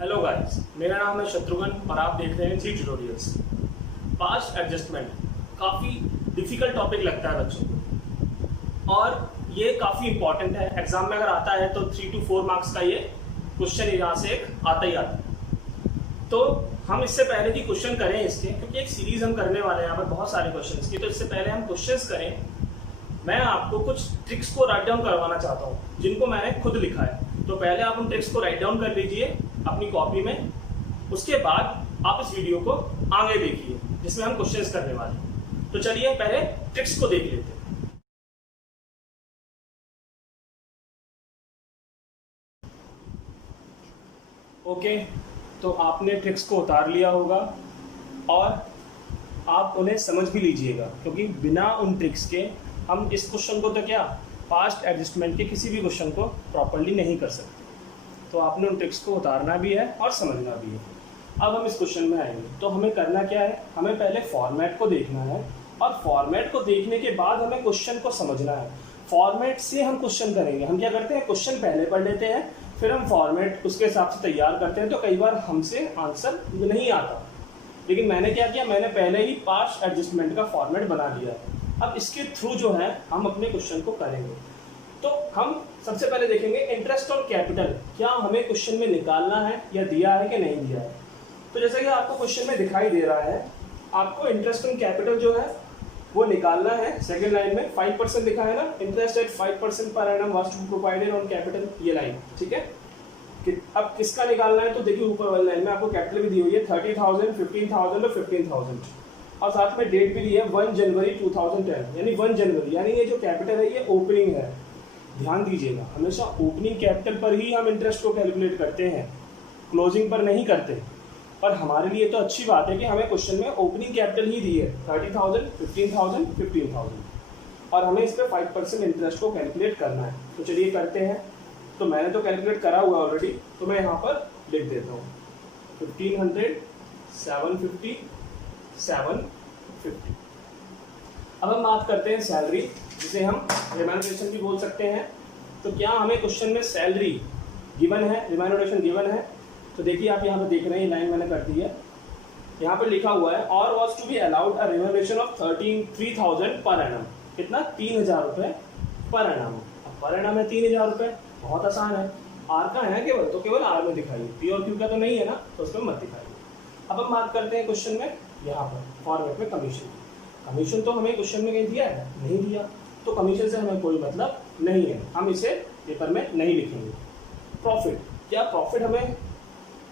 Hello guys, मेरा नाम है शत्रुघ्न और आप देख रहे हैं थ्री ट्यूटोरियल्स। पास्ट एडजस्टमेंट काफ़ी डिफिकल्ट टॉपिक लगता है बच्चों को और ये काफ़ी इंपॉर्टेंट है। एग्जाम में अगर आता है तो 3 to 4 मार्क्स का ये क्वेश्चन यहाँ से एक आता ही आता है। तो हम इससे पहले कि क्वेश्चन करें इसके, क्योंकि एक सीरीज हम करने वाले हैं यहाँ पर बहुत सारे क्वेश्चन की, तो इससे पहले हम क्वेश्चन करें मैं आपको कुछ ट्रिक्स को राइट डाउन करवाना चाहता हूँ जिनको मैंने खुद लिखा है। तो पहले आप उन ट्रिक्स को राइट डाउन कर लीजिए अपनी कॉपी में, उसके बाद आप इस वीडियो को आगे देखिए जिसमें हम क्वेश्चंस करने वाले हैं। तो चलिए पहले ट्रिक्स को देख लेते हैं। ओके, तो आपने ट्रिक्स को उतार लिया होगा और आप उन्हें समझ भी लीजिएगा, क्योंकि बिना उन ट्रिक्स के हम इस क्वेश्चन को तो क्या पास्ट एडजस्टमेंट के किसी भी क्वेश्चन को प्रॉपर्ली नहीं कर सकते। तो आपने उन ट्रिक्स को उतारना भी है और समझना भी है। अब हम इस क्वेश्चन में आएंगे तो हमें करना क्या है, हमें पहले फॉर्मेट को देखना है और फॉर्मेट को देखने के बाद हमें क्वेश्चन को समझना है। फॉर्मेट से हम क्वेश्चन करेंगे। हम क्या करते हैं, क्वेश्चन पहले पढ़ लेते हैं, फिर हम फॉर्मेट उसके हिसाब से तैयार करते हैं। तो कई बार हमसे आंसर नहीं आता, लेकिन मैंने क्या किया, मैंने पहले ही पास्ट एडजस्टमेंट का फॉर्मेट बना दिया। अब इसके थ्रू जो है हम अपने क्वेश्चन को करेंगे। तो हम सबसे पहले देखेंगे इंटरेस्ट ऑन कैपिटल, क्या हमें क्वेश्चन में निकालना है या दिया है कि नहीं दिया है। तो जैसा कि आपको क्वेश्चन में दिखाई दे रहा है, आपको इंटरेस्ट ऑन कैपिटल जो है वो निकालना है। सेकंड लाइन में 5% लिखा है ना, interest at 5% per annum was to provided on capital, ये लाइन ठीक है। अब किसका निकालना है, तो देखिए ऊपर वाली लाइन में आपको कैपिटल भी दी हुई है 30,000, 15,000 और 15,000 और साथ में डेट भी दी है 1 जनवरी 2010, यानी 1 जनवरी, यानी ये जो कैपिटल है ये ओपनिंग है। ध्यान दीजिएगा, हमेशा ओपनिंग कैपिटल पर ही हम इंटरेस्ट को कैलकुलेट करते हैं, क्लोजिंग पर नहीं करते। पर हमारे लिए तो अच्छी बात है कि हमें क्वेश्चन में ओपनिंग कैपिटल ही दी है 30,000, 15,000, 15,000 और हमें इस पर 5% इंटरेस्ट को कैलकुलेट करना है। तो चलिए करते हैं। तो मैंने तो कैलकुलेट करा हुआ ऑलरेडी, तो मैं यहाँ पर लिख देता हूँ 1500, 750, 750। अब हम बात करते हैं सैलरी, जिसे हम रिम्यूनरेशन भी बोल सकते हैं। तो क्या हमें क्वेश्चन में सैलरी गिवन है, रिम्यूनरेशन गिवन है। तो देखिए आप यहाँ पे देख रहे हैं, लाइन मैंने कर दी है, यहाँ पे लिखा हुआ है और was to be allowed a remuneration of 3,000 per annum. कितना, 3,000 रुपये पर एनम। अब पर एनम है 3,000 रुपये, बहुत आसान है। आर का है केवल, तो केवल आर में दिखाइए, पी और क्यू का तो नहीं है ना, तो उसमें मत दिखाइए। अब हम बात करते हैं क्वेश्चन में यहाँ पर फॉर्मेट में कमीशन। कमीशन तो हमें क्वेश्चन में कहीं दिया है, नहीं दिया, तो कमीशन से हमें कोई मतलब नहीं है, हम इसे पेपर में नहीं लिखेंगे। प्रॉफिट, क्या प्रॉफिट हमें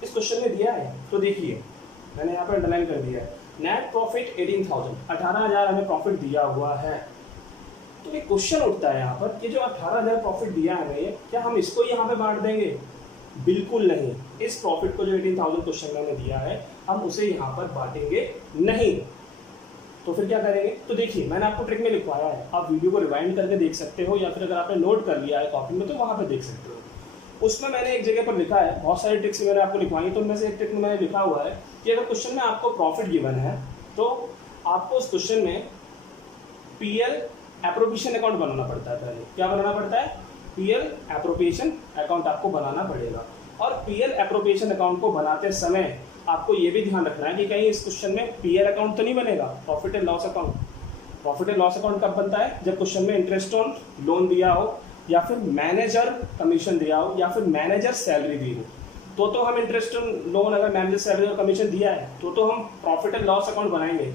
इस क्वेश्चन में दिया है, तो देखिए मैंने यहाँ पर अंडरलाइन कर दिया है। नेट प्रॉफिट 18,000, 18,000 हमें प्रॉफिट दिया हुआ है। तो एक क्वेश्चन उठता है यहाँ पर, ये जो 18,000 प्रॉफिट दिया है हमें, क्या हम इसको यहाँ पे बांट देंगे? बिल्कुल नहीं। इस प्रॉफिट को जो 18,000 क्वेश्चन में हमें दिया है, हम उसे यहाँ पर बांटेंगे नहीं। तो फिर क्या करेंगे, तो देखिए मैंने आपको ट्रिक में लिखवाया है, आप वीडियो को रिवाइंड करके देख सकते हो, या फिर अगर आपने नोट कर लिया है कॉपी में तो वहाँ पे देख सकते हो। उसमें मैंने एक जगह पर लिखा है, बहुत सारी ट्रिक्स मैंने आपको लिखवाई, तो उनमें से एक ट्रिक में मैंने लिखा हुआ है कि अगर क्वेश्चन में आपको प्रॉफिट गिवन है तो आपको उस क्वेश्चन में पीएल एप्रोप्रिएशन अकाउंट बनाना पड़ता है। पहले क्या बनाना पड़ता है, पीएल एप्रोप्रिएशन अकाउंट आपको बनाना पड़ेगा। और पीएल एप्रोप्रिएशन अकाउंट को बनाते समय आपको ये भी ध्यान रखना है कि कहीं इस क्वेश्चन में पीएल अकाउंट तो नहीं बनेगा, profit and loss account. Profit and loss account कब बनता है, जब क्वेश्चन में इंटरेस्ट ऑन लोन दिया हो, या फिर मैनेजर कमीशन दिया हो, या फिर मैनेजर सैलरी दी हो। तो हम इंटरेस्ट ऑन लोन, अगर मैनेजर सैलरी और कमीशन दिया है तो हम प्रॉफिट एंड लॉस अकाउंट बनाएंगे।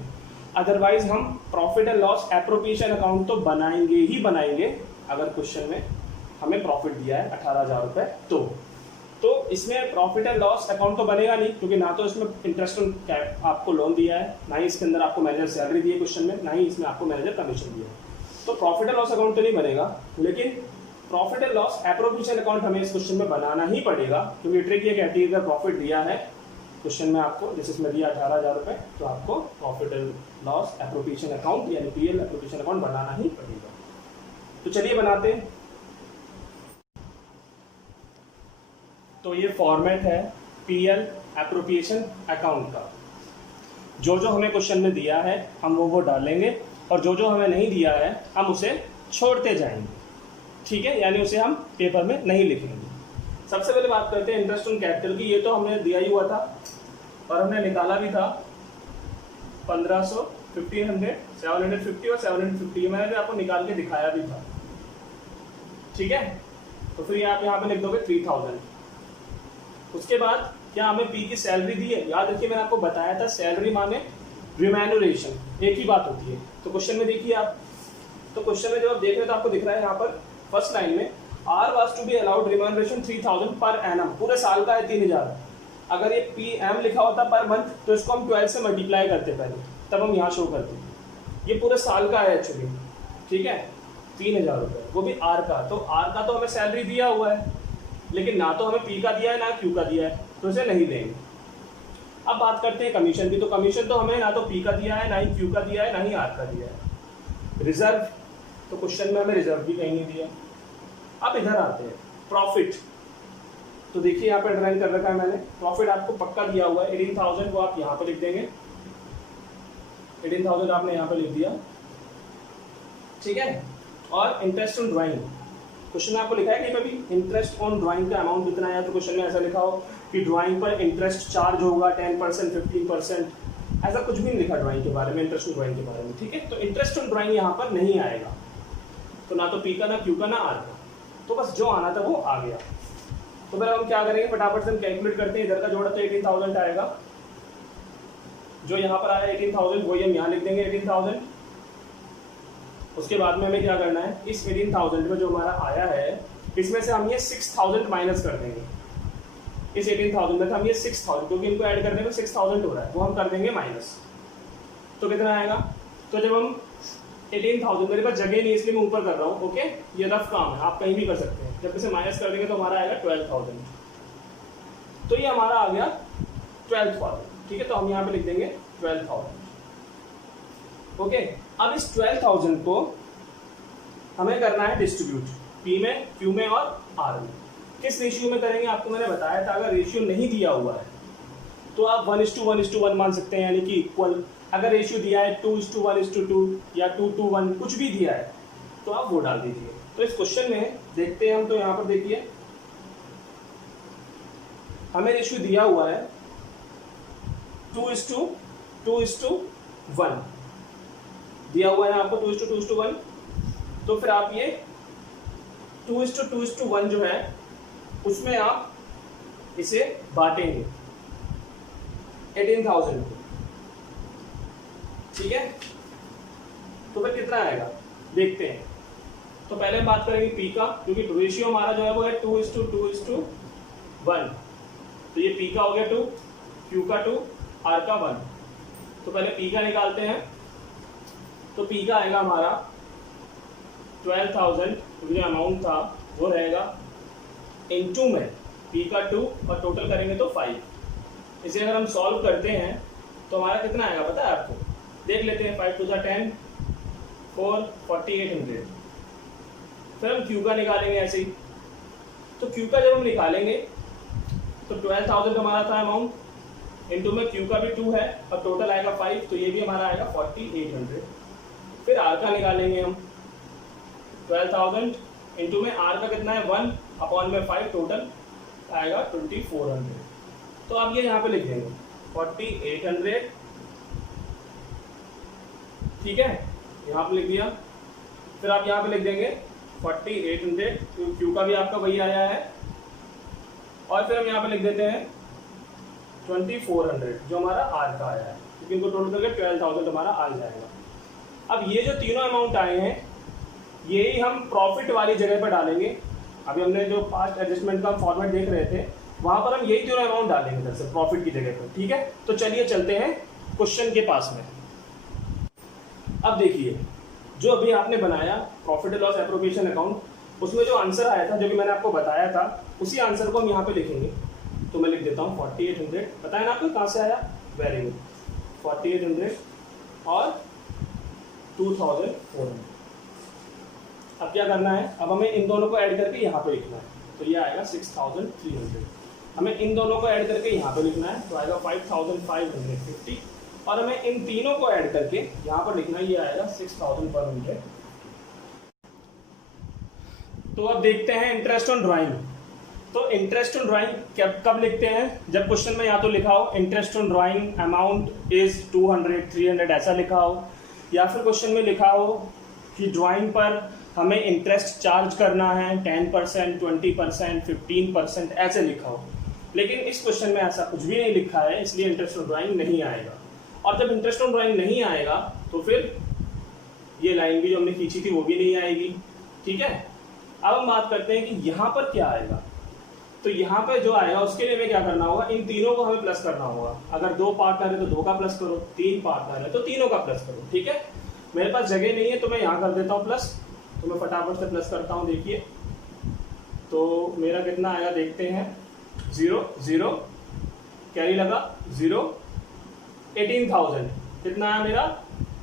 अदरवाइज हम profit and loss appropriation account तो बनाएंगे ही बनाएंगे अगर क्वेश्चन में हमें प्रॉफिट दिया है 18,000 रुपये। तो इसमें प्रॉफिट एंड लॉस अकाउंट तो बनेगा नहीं, क्योंकि ना तो इसमें इंटरेस्ट ऑन आपको लोन दिया है, ना ही इसके अंदर आपको मैनेजर सैलरी दी है क्वेश्चन में, ना ही इसमें आपको मैनेजर कमीशन दिया है। तो प्रॉफिट एंड लॉस अकाउंट तो नहीं बनेगा, लेकिन profit and loss appropriation account हमें इस क्वेश्चन में बनाना ही पड़ेगा, क्योंकि ट्रिक ये कहती है अगर प्रॉफिट दिया है क्वेश्चन में आपको, जैसे इसमें दिया 18,000 रुपये, तो आपको profit and loss appropriation account यानी पीएल एप्रोप्रिएशन अकाउंट बनाना ही पड़ेगा। तो चलिए बनाते हैं। तो ये फॉर्मेट है पीएल एप्रोप्रिएशन अकाउंट का। जो जो हमें क्वेश्चन में दिया है हम वो डालेंगे, और जो जो हमें नहीं दिया है हम उसे छोड़ते जाएंगे, ठीक है, यानी उसे हम पेपर में नहीं लिखेंगे। सबसे पहले बात करते हैं इंटरेस्ट ऑन कैपिटल की। ये तो हमने दिया ही हुआ था और हमने निकाला भी था 1500, 1500, 750 और 750, मैंने भी आपको निकाल के दिखाया भी था। ठीक है, तो फिर आप यहाँ पे लिख दोगे 3000। उसके बाद क्या हमें पी की सैलरी दी है? याद रखिए मैंने आपको बताया था सैलरी माने रिम्यूनरेशन, एक ही बात होती है। तो क्वेश्चन में देखिए आप, तो क्वेश्चन में जब आप देख रहे हो तो आपको दिख रहा है यहाँ पर फर्स्ट लाइन में are was to be allowed remuneration 3000 per annum, पूरे साल का है 3000। अगर ये पी एम लिखा होता पर मंथ तो इसको हम 12 से मल्टीप्लाई करते पहले, तब हम यहाँ शो करते। ये पूरे साल का है एक्चुअली, ठीक है, 3000 रुपये, वो भी आर का। तो आर का तो हमें सैलरी दिया हुआ है, लेकिन ना तो हमें पी का दिया है ना क्यू का दिया है, तो इसे नहीं देंगे। अब बात करते हैं कमीशन की। तो कमीशन तो हमें ना तो पी का दिया है, ना ही क्यू का दिया है, ना ही आर का दिया है। रिजर्व, तो क्वेश्चन में हमें रिजर्व भी कहीं नहीं दिया। अब इधर आते हैं प्रॉफिट। तो देखिए यहाँ पे ड्राइंग कर रखा है मैंने, प्रॉफिट आपको पक्का दिया हुआ है 18,000, वो आप यहाँ पे लिख देंगे। 18,000 आपने यहाँ पे लिख दिया, ठीक है। और इंटरेस्ट ऑन ड्राइंग, क्वेश्चन में आपको लिखा है कि कभी इंटरेस्ट ऑन ड्राइंग का अमाउंट कितना है, तो क्वेश्चन में ऐसा लिखा हो कि ड्राइंग पर इंटरेस्ट चार्ज होगा 10%, 15%, ऐसा कुछ भी नहीं लिखा ड्राइंग के बारे में, इंटरेस्ट ऑन ड्राइंग के बारे में, ठीक है। तो इंटरेस्ट ऑन ड्राइंग यहाँ पर नहीं आएगा, तो ना तो पी का, ना क्यू का, ना आर का, तो बस जो आना था वो आ गया। तो फिर हम क्या करेंगे, फटाफट से हम कैलकुलेट करते हैं। इधर का जोड़ा तो 18,000 आएगा, जो यहाँ पर आया 18,000 वही हम यहाँ लिख देंगे 18,000। उसके बाद में हमें क्या करना है, इस 18,000 में जो हमारा आया है इसमें से हम ये 6,000 माइनस कर देंगे। इस 18,000 में हम ये 6,000, क्योंकि इनको ऐड करने में 6,000 हो रहा है, वो हम कर देंगे माइनस। तो कितना आएगा, तो जब हम 18,000, मेरे पास जगह नहीं इसलिए मैं ऊपर कर रहा हूँ, ओके, ये रफ काम है, आप कहीं भी कर सकते हैं। जब इसे माइनस कर देंगे तो हमारा आएगा 12,000, तो ये हमारा आ गया 12,000, ठीक है। तो हम यहाँ पे लिख देंगे 12,000, ओके। अब इस 12,000 को हमें करना है डिस्ट्रीब्यूट, पी में, क्यू में और आर में। किस रेशियो में करेंगे आपको मैंने बताया था, अगर रेशियो नहीं दिया हुआ है तो आप 1:1:1 मान सकते हैं, यानी कि इक्वल। अगर रेशियो दिया है 2:1:2 या 2:1, कुछ भी दिया है तो आप वो डाल दीजिए। तो इस क्वेश्चन में देखते हैं हम, तो यहाँ पर देखिए हमें रेशियो दिया हुआ है 2:2:1 दिया हुआ है आपको, 2:2:1। तो फिर आप ये 2:2:1 जो है उसमें आप इसे बांटेंगे 18,000 को, ठीक है। तो फिर कितना आएगा देखते हैं। तो पहले हम बात करेंगे पी का, क्योंकि रेशियो हमारा जो है वो है 2:2:1। तो ये पी का हो गया 2, क्यू का 2, आर का 1। तो पहले पी का निकालते हैं। तो पी का आएगा हमारा 12,000, जो अमाउंट था वो रहेगा इनटू में पी का 2 और टोटल करेंगे तो 5। इसे अगर हम सॉल्व करते हैं तो हमारा कितना आएगा पता है आपको, देख लेते हैं। 5 2 10, 4 4800। फिर हम क्यू का निकालेंगे ऐसे ही। तो क्यू का जब हम निकालेंगे तो 12,000 हमारा था अमाउंट, इनटू में क्यू का भी 2 है और टोटल आएगा 5, तो ये भी हमारा आएगा 4800। फिर आर का निकालेंगे हम, 12,000 इनटू में आर का कितना है 1/5, टोटल आएगा 2400। तो आप ये यहाँ पे लिख देंगे 4800, ठीक है, यहाँ पे लिख दिया। फिर आप यहाँ पे लिख देंगे 4800, क्यू का भी आपका वही आया है। और फिर हम यहाँ पे लिख देते हैं 2400 जो हमारा आर का आया है, क्योंकि इनको टोटल करके 12,000 हमारा आ जाएगा। अब ये जो तीनों अमाउंट आए हैं यही हम प्रॉफिट वाली जगह पर डालेंगे। अभी हमने जो पास्ट एडजस्टमेंट का फॉर्मेट देख रहे थे वहां पर हम यही तीनों अमाउंट डालेंगे इधर से प्रॉफिट की जगह पर, ठीक है। तो चलिए चलते हैं क्वेश्चन के पास में। अब देखिए जो अभी आपने बनाया profit and loss appropriation account, उसमें जो आंसर आया था जो कि मैंने आपको बताया था उसी आंसर को हम यहाँ पे लिखेंगे। तो मैं लिख देता हूँ 4800, पता है ना आपको कहाँ से आया, वेरी गुड, 4800 और 2400। अब क्या करना है, अब हमें इन दोनों को ऐड करके यहाँ पे लिखना है, तो ये आएगा 6300। हमें इन दोनों को ऐड करके यहाँ पे लिखना है, तो आएगा 5550। और हमें इन तीनों को ऐड करके यहाँ पर लिखना है, ये आएगा 6000 तो अब देखते हैं इंटरेस्ट ऑन ड्राइंग। तो इंटरेस्ट ऑन ड्राइंग कब लिखते हैं? जब क्वेश्चन में या तो लिखा हो interest on drawing amount is 200 300 ऐसा लिखा हो, या फिर क्वेश्चन में लिखा हो कि ड्राइंग पर हमें इंटरेस्ट चार्ज करना है 10%, 20%, 15% ऐसे लिखा हो। लेकिन इस क्वेश्चन में ऐसा कुछ भी नहीं लिखा है, इसलिए इंटरेस्ट ऑन ड्राइंग नहीं आएगा। और जब इंटरेस्ट ऑन ड्राइंग नहीं आएगा तो फिर ये लाइन भी जो हमने खींची थी वो भी नहीं आएगी। ठीक है, अब हम बात करते हैं कि यहाँ पर क्या आएगा। तो यहाँ पे जो आएगा उसके लिए हमें क्या करना होगा, इन तीनों को हमें प्लस करना होगा। अगर 2 पार्टनर है तो 2 का प्लस करो, 3 पार्टनर है तो तीनों का प्लस करो। ठीक है, मेरे पास जगह नहीं है तो मैं यहाँ कर देता हूँ प्लस, तो मैं फटाफट से प्लस करता हूँ। देखिए तो मेरा कितना आएगा देखते हैं, 0 0 कैरी लगा 0, 18,000 कितना आया मेरा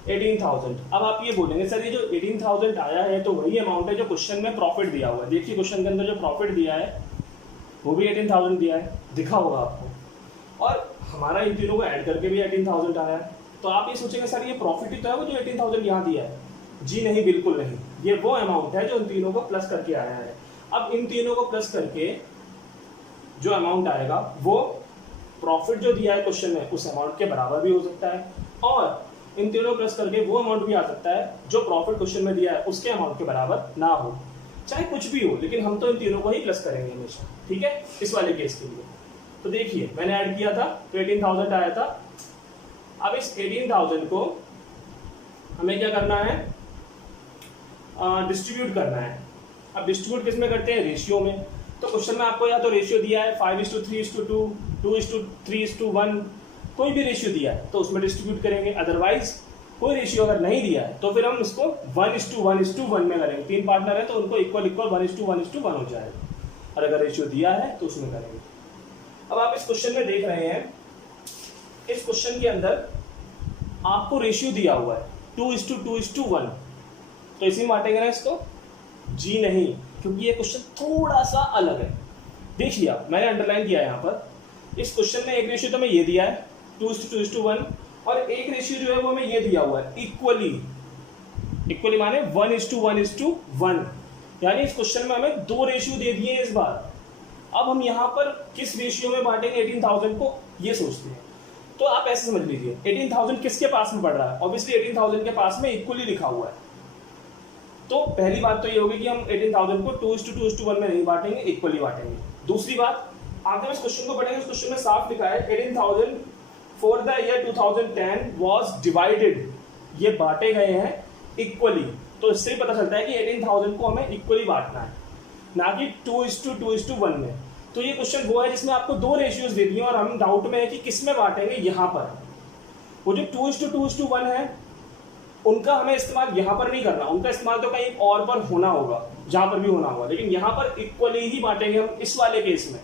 18,000। अब आप ये बोलेंगे सर ये जो 18,000 आया है तो वही अमाउंट है जो क्वेश्चन में प्रॉफिट दिया हुआ है। देखिए क्वेश्चन के अंदर जो प्रॉफिट दिया है वो भी 18,000 दिया है, दिखा होगा आपको, और हमारा इन तीनों को ऐड करके भी 18,000 आया है। तो आप ये सोचेंगे सर ये प्रॉफिट ही तो है वो जो 18,000 यहाँ दिया है। जी नहीं, बिल्कुल नहीं, ये वो अमाउंट है जो इन तीनों को प्लस करके आया है। अब इन तीनों को प्लस करके जो अमाउंट आएगा वो प्रॉफिट जो दिया है क्वेश्चन में उस अमाउंट के बराबर भी हो सकता है, और इन तीनों प्लस करके वो अमाउंट भी आ सकता है जो प्रॉफिट क्वेश्चन में दिया है उसके अमाउंट के बराबर ना हो, चाहे कुछ भी हो, लेकिन हम तो इन तीनों को ही प्लस करेंगे हमेशा। ठीक है, इस वाले केस के लिए तो देखिए मैंने ऐड किया था तो 18,000 आया था। अब इस 18,000 को हमें क्या करना है, डिस्ट्रीब्यूट करना है। अब डिस्ट्रीब्यूट किस में करते हैं, रेशियो में। तो क्वेश्चन में आपको या तो रेशियो दिया है 5:3:2, 2:3:1, कोई भी रेशियो दिया है तो उसमें डिस्ट्रीब्यूट करेंगे। अदरवाइज कोई रेशियो अगर नहीं दिया है तो फिर हम इसको 1:1:1 में करेंगे। 3 पार्टनर है तो उनको इक्वल 1:1:1 हो जाएगा, और अगर रेशियो दिया है तो उसमें करेंगे। अब आप इस क्वेश्चन में देख रहे हैं, इस क्वेश्चन के अंदर आपको रेशियो दिया हुआ है 2:2:1, तो इसी में बांटेंगे ना इसको? जी नहीं, क्योंकि ये क्वेश्चन थोड़ा सा अलग है। देखिए आप, मैंने अंडरलाइन किया है यहाँ पर, इस क्वेश्चन में एक रेशियो तो हमें ये दिया है 2:2:1, और एक रेशियो जो है वो हमें ये दिया हुआ है इक्वली माने 1:1:1, यानी इस क्वेश्चन में हमें 2 रेशियो दे दिए इस बार। अब हम यहाँ पर किस रेशियो में बांटेंगे 18,000 को, ये सोचते हैं। तो आप ऐसे समझ लीजिए 18,000 किसके पास में पड़ रहा है, ऑब्वियसली 18,000 के पास में इक्वली लिखा हुआ है। तो पहली बात तो ये होगी कि हम 18,000 को 2:2:1 में नहीं बांटेंगे, इक्वली बांटेंगे। दूसरी बात, आगे इस क्वेश्चन को पढ़ेंगे, इस क्वेश्चन में साफ लिखा है 18,000 for the year 2010 was divided, ये बांटे गए हैं इक्वली। तो इससे ही पता चलता है कि 18,000 को हमें इक्वली बांटना है, ना कि 2:2:1 में। तो ये क्वेश्चन वो है जिसमें आपको 2 रेशियोज दे दिए और हम डाउट में है कि किस में बांटेंगे। यहाँ पर वो जो 2:2:1 है उनका हमें इस्तेमाल यहाँ पर नहीं करना, उनका इस्तेमाल तो कहीं और पर होना होगा, जहाँ पर भी होना होगा, लेकिन यहाँ पर इक्वली ही बांटेंगे हम इस वाले केस में,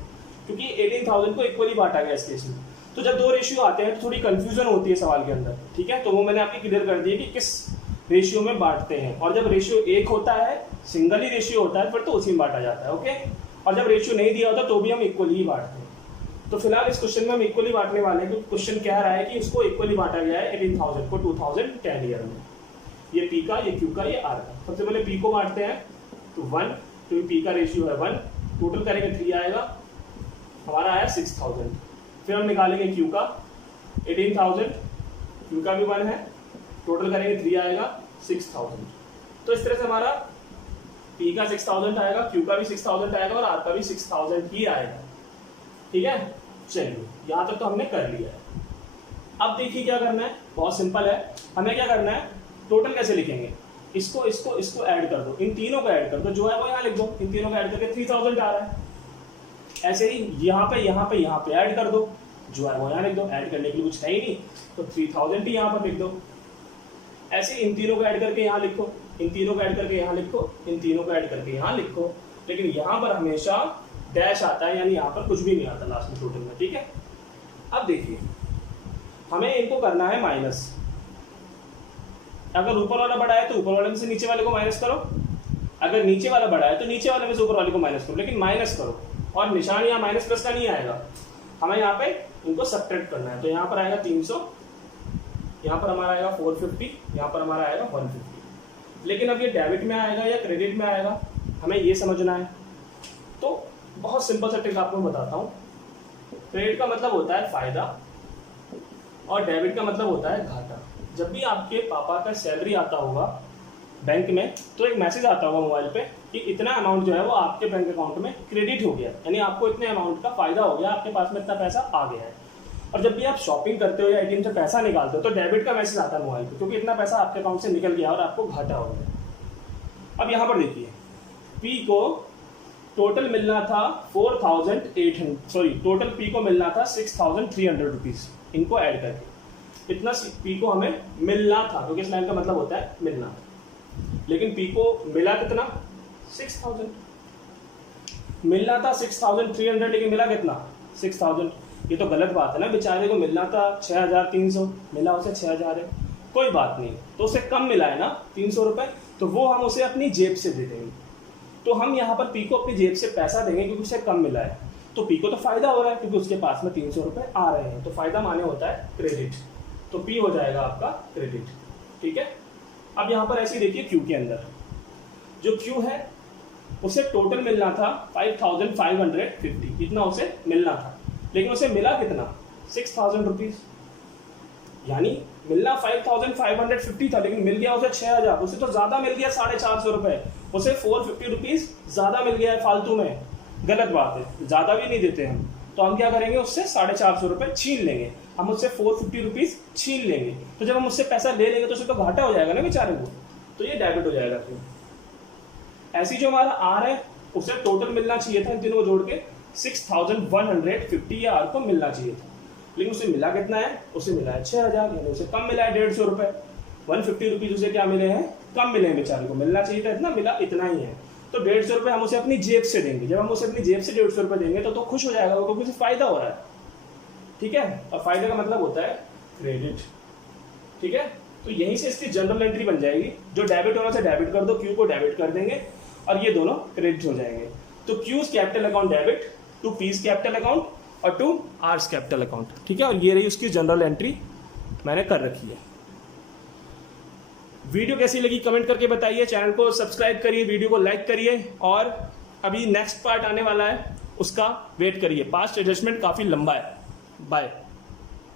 क्योंकि 18,000 को इक्वली बांटा गया इस केस में। तो जब 2 रेशियो आते हैं तो थोड़ी कंफ्यूजन होती है सवाल के अंदर। ठीक है, तो वो मैंने आपकी क्लियर कर दी कि किस रेशियो में बांटते हैं, और जब रेशियो 1 होता है, सिंगल ही रेशियो होता है, फिर तो उसी में बांटा जाता है। ओके, और जब रेशियो नहीं दिया होता तो भी हम इक्वली ही बांटते हैं। तो फिलहाल इस क्वेश्चन में हम इक्वली बांटने वाले हैं, क्योंकि क्वेश्चन कह रहा है कि इसको इक्वली बांटा गया है 18,000 को 2010 ईयर में। ये पी का, ये क्यू का, ये आर का। सबसे पहले पी को बांटते हैं तो 1, क्योंकि पी का रेशियो है 1, टोटल करेंगे 3 आएगा, हमारा आया 6,000। फिर हम निकालेंगे क्यू का 18,000, क्यू का भी 1 है, टोटल करेंगे 3 आएगा 6,000। तो इस तरह से हमारा पी का 6,000 आएगा, क्यू का भी 6,000 आएगा और आर का भी 6,000 ही आएगा। ठीक है, चलिए यहाँ तक तो हमने कर लिया है। अब देखिए क्या करना है, बहुत सिंपल है। हमें क्या करना है, टोटल कैसे लिखेंगे, इसको इसको इसको ऐड कर दो, इन तीनों को ऐड कर दो, जो है वो यहाँ लिख दो, इन तीनों को ऐड करके 3,000 आ रहा है। ऐसे ही यहाँ पे यहाँ पे यहाँ पे ऐड कर दो, जो है वो यहाँ लिख दो, ऐड करने के लिए कुछ है ही नहीं तो 3,000 ही यहाँ पर लिख दो। ऐसे इन तीनों को ऐड करके यहाँ लिखो, इन तीनों को ऐड करके यहाँ लिखो, इन तीनों को ऐड करके यहाँ लिखो, लेकिन यहाँ पर हमेशा डैश आता है, यानी यहाँ पर कुछ भी नहीं आता लास्ट में टोटल में। ठीक है, अब देखिए हमें इनको करना है माइनस। अगर ऊपर वाला बड़ा है तो ऊपर वाले में से नीचे वाले को माइनस करो, अगर नीचे वाला बड़ा है तो नीचे वाले में से ऊपर वाले को माइनस करो, लेकिन माइनस करो। और निशान यहाँ माइनस प्लस का नहीं आएगा, हमें यहाँ पे इनको सब्ट्रैक्ट करना है। तो यहाँ पर आएगा 300, यहाँ पर हमारा आएगा 450, यहाँ पर हमारा आएगा 150। लेकिन अब ये डेबिट में आएगा या क्रेडिट में आएगा, हमें ये समझना है। तो बहुत सिंपल सा ट्रिक आपको बताता हूँ। क्रेडिट का मतलब होता है फायदा और डेबिट का मतलब होता है घाटा। जब भी आपके पापा का सैलरी आता होगा बैंक में तो एक मैसेज आता होगा मोबाइल पे कि इतना अमाउंट जो है वो आपके बैंक अकाउंट में क्रेडिट हो गया, यानी आपको इतने अमाउंट का फायदा हो गया, आपके पास में इतना पैसा आ गया है। और जब भी आप शॉपिंग करते हो या एटीएम से पैसा निकालते हो तो डेबिट का मैसेज आता है मोबाइल पे, क्योंकि इतना पैसा आपके अकाउंट से निकल गया और आपको घाटा हो गया। अब यहाँ पर देखिए, पी को टोटल मिलना था 4,800, सॉरी टोटल पी को मिलना था 6,300 रुपीज़, इनको ऐड करके इतना पी को हमें मिलना था, क्योंकि इस लाइन का मतलब होता है मिलना। लेकिन पी को मिला कितना? 6,000। मिलना था 6,300 लेकिन मिला कितना? 6,000। ये तो गलत बात है ना, बेचारे को मिलना था 6,300, मिला उसे 6,000 है, कोई बात नहीं, तो उसे कम मिला है ना 300 रुपये, तो वो हम उसे अपनी जेब से दे देंगे। तो हम यहाँ पर पी को अपनी जेब से पैसा देंगे क्योंकि उसे कम मिला है, तो पी को तो फायदा हो रहा है क्योंकि उसके पास में 300 रुपये आ रहे हैं, तो फायदा माने होता है क्रेडिट, तो पी हो जाएगा आपका क्रेडिट। ठीक है। अब यहाँ पर ऐसे देखिए क्यू के अंदर, जो क्यू है उसे टोटल मिलना था 5,550, इतना उसे मिलना था, लेकिन उसे मिला कितना? 6,000 रुपीज़, यानी मिलना 5,550 था लेकिन मिल गया उसे 6,000, उसे तो ज़्यादा मिल गया 450 रुपये, उसे 450 रुपीज़ ज़्यादा मिल गया है फालतू में। गलत बात है, ज़्यादा भी नहीं देते हम, तो हम क्या करेंगे, उससे 450 रुपये छीन लेंगे, हम उससे 450 रुपीज़ छीन लेंगे। तो जब हम उससे पैसा ले लेंगे तो उसे तो घाटा हो जाएगा ना बेचारे को, तो ये डेबिट हो जाएगा। फिर ऐसी जो हमारा आर है उसे टोटल मिलना चाहिए था इन तीनों को जोड़ के 6,150 या आर को मिलना चाहिए था, लेकिन उसे मिला कितना है? उसे मिला है 6,000, यानी उसे कम मिला है 150 रुपये। 150 रुपीज़ उसे क्या मिले हैं? कम मिले हैं बेचारे को, मिलना चाहिए था इतना, मिला इतना ही है, तो 150 रुपये हम उसे अपनी जेब से देंगे। जब हम उसे अपनी जेब से 150 रुपये देंगे तो खुश हो जाएगा, क्योंकि उसे फायदा हो रहा है। ठीक है, और फायदे का मतलब होता है क्रेडिट। ठीक है, तो यहीं से इसकी जनरल एंट्री बन जाएगी, जो डेबिट होना से डेबिट कर दो, क्यू को डेबिट कर देंगे और ये दोनों क्रेडिट हो जाएंगे। तो Q's capital account debit to P's capital account और टू आर्स कैपिटल अकाउंट। ठीक है, और ये रही उसकी जनरल एंट्री मैंने कर रखी है। वीडियो कैसी लगी कमेंट करके बताइए, चैनल को सब्सक्राइब करिए, वीडियो को लाइक करिए, और अभी नेक्स्ट पार्ट आने वाला है उसका वेट करिए। पास्ट एडजस्टमेंट काफ़ी लंबा है। बाय।